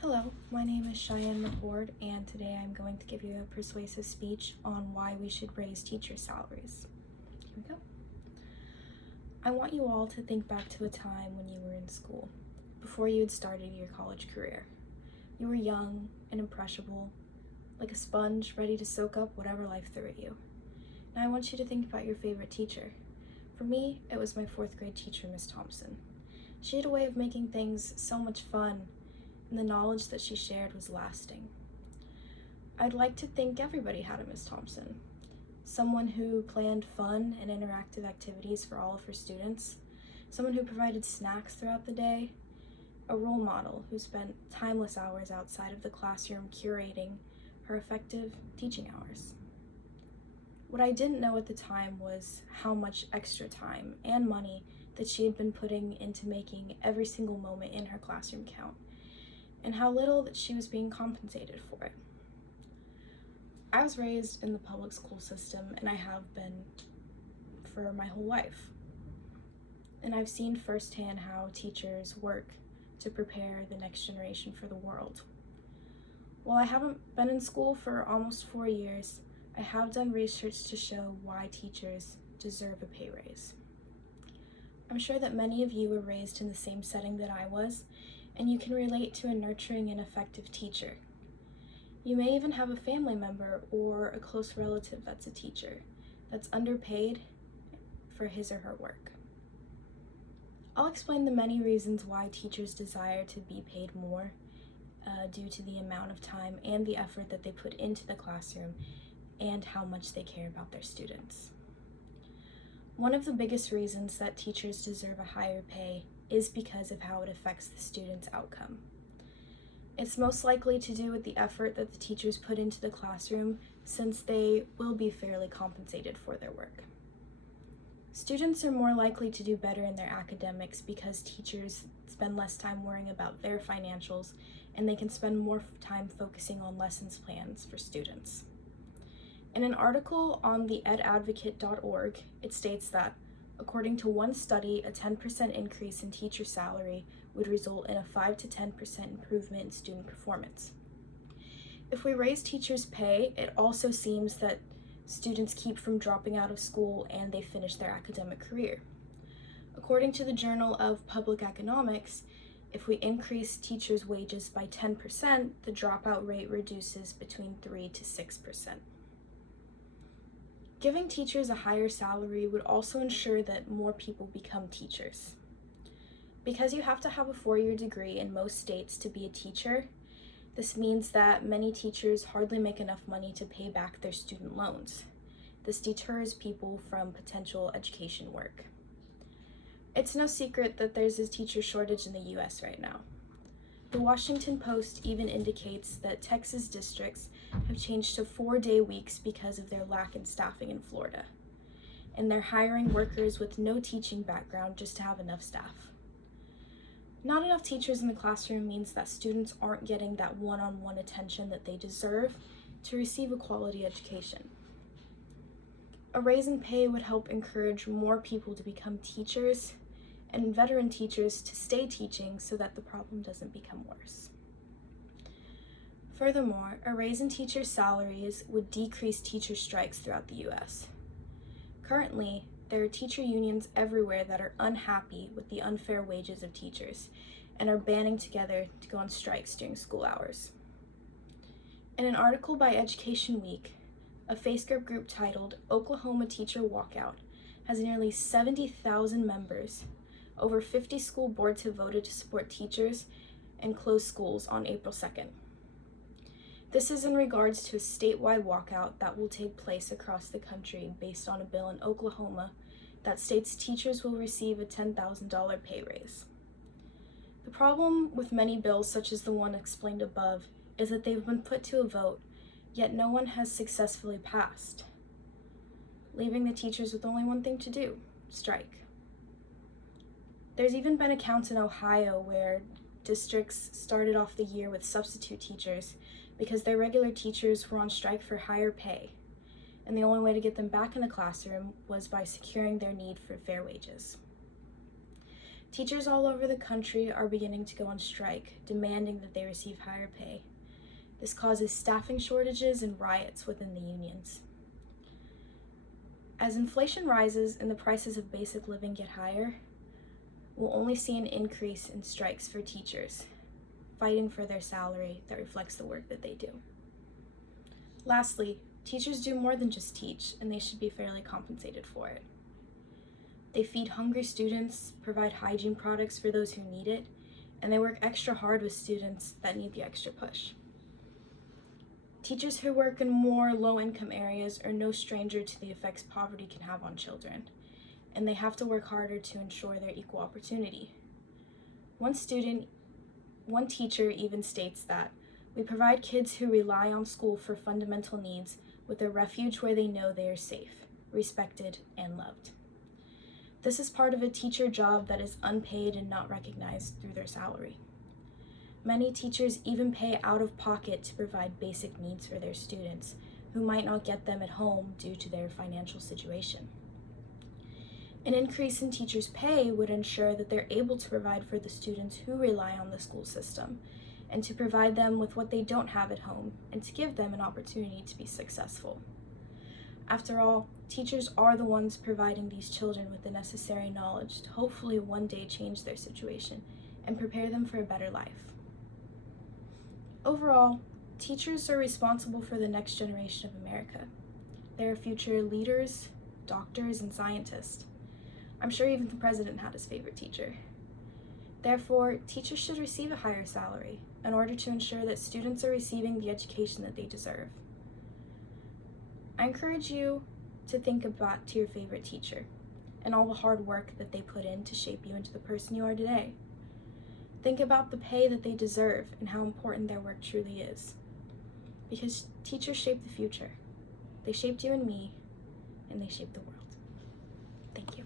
Hello, my name is Cheyenne McCord, and today I'm going to give you a persuasive speech on why we should raise teacher salaries. Here we go. I want you all to think back to a time when you were in school, before you had started your college career. You were young and impressionable, like a sponge ready to soak up whatever life threw at you. Now I want you to think about your favorite teacher. For me, it was my 4th grade teacher, Miss Thompson. She had a way of making things so much fun, and the knowledge that she shared was lasting. I'd like to think everybody had a Miss Thompson, someone who planned fun and interactive activities for all of her students, someone who provided snacks throughout the day, a role model who spent timeless hours outside of the classroom curating her effective teaching hours. What I didn't know at the time was how much extra time and money that she had been putting into making every single moment in her classroom count, and how little that she was being compensated for it. I was raised in the public school system, and I have been for my whole life. And I've seen firsthand how teachers work to prepare the next generation for the world. While I haven't been in school for almost 4 years, I have done research to show why teachers deserve a pay raise. I'm sure that many of you were raised in the same setting that I was, and you can relate to a nurturing and effective teacher. You may even have a family member or a close relative that's a teacher, that's underpaid for his or her work. I'll explain the many reasons why teachers desire to be paid more due to the amount of time and the effort that they put into the classroom and how much they care about their students. One of the biggest reasons that teachers deserve a higher pay is because of how it affects the student's outcome. It's most likely to do with the effort that the teachers put into the classroom, since they will be fairly compensated for their work. Students are more likely to do better in their academics because teachers spend less time worrying about their financials, and they can spend more time focusing on lessons plans for students. In an article on the edadvocate.org, it states that according to one study, a 10% increase in teacher salary would result in a 5 to 10% improvement in student performance. If we raise teachers' pay, it also seems that students keep from dropping out of school and they finish their academic career. According to the Journal of Public Economics, if we increase teachers' wages by 10%, the dropout rate reduces between 3 to 6%. Giving teachers a higher salary would also ensure that more people become teachers. Because you have to have a 4-year degree in most states to be a teacher, this means that many teachers hardly make enough money to pay back their student loans. This deters people from potential education work. It's no secret that there's a teacher shortage in the US right now. The Washington Post even indicates that Texas districts have changed to 4-day weeks because of their lack in staffing in Florida. And they're hiring workers with no teaching background just to have enough staff. Not enough teachers in the classroom means that students aren't getting that one-on-one attention that they deserve to receive a quality education. A raise in pay would help encourage more people to become teachers and veteran teachers to stay teaching so that the problem doesn't become worse. Furthermore, a raise in teacher salaries would decrease teacher strikes throughout the US. Currently, there are teacher unions everywhere that are unhappy with the unfair wages of teachers and are banding together to go on strikes during school hours. In an article by Education Week, a Facebook group titled "Oklahoma Teacher Walkout" has nearly 70,000 members. Over 50 school boards have voted to support teachers and close schools on April 2nd. This is in regards to a statewide walkout that will take place across the country based on a bill in Oklahoma that states teachers will receive a $10,000 pay raise. The problem with many bills such as the one explained above is that they've been put to a vote, yet no one has successfully passed, leaving the teachers with only one thing to do: strike. There's even been accounts in Ohio where districts started off the year with substitute teachers because their regular teachers were on strike for higher pay, and the only way to get them back in the classroom was by securing their need for fair wages. Teachers all over the country are beginning to go on strike, demanding that they receive higher pay. This causes staffing shortages and riots within the unions. As inflation rises and the prices of basic living get higher, we'll only see an increase in strikes for teachers, fighting for their salary that reflects the work that they do. Lastly, teachers do more than just teach, and they should be fairly compensated for it. They feed hungry students, provide hygiene products for those who need it, and they work extra hard with students that need the extra push. Teachers who work in more low-income areas are no stranger to the effects poverty can have on children, and they have to work harder to ensure their equal opportunity. One teacher even states that we provide kids who rely on school for fundamental needs with a refuge where they know they are safe, respected, and loved. This is part of a teacher job that is unpaid and not recognized through their salary. Many teachers even pay out of pocket to provide basic needs for their students who might not get them at home due to their financial situation. An increase in teachers' pay would ensure that they're able to provide for the students who rely on the school system and to provide them with what they don't have at home and to give them an opportunity to be successful. After all, teachers are the ones providing these children with the necessary knowledge to hopefully one day change their situation and prepare them for a better life. Overall, teachers are responsible for the next generation of America. They are future leaders, doctors, and scientists. I'm sure even the president had his favorite teacher. Therefore, teachers should receive a higher salary in order to ensure that students are receiving the education that they deserve. I encourage you to think back to your favorite teacher and all the hard work that they put in to shape you into the person you are today. Think about the pay that they deserve and how important their work truly is. Because teachers shape the future. They shaped you and me, and they shape the world. Thank you.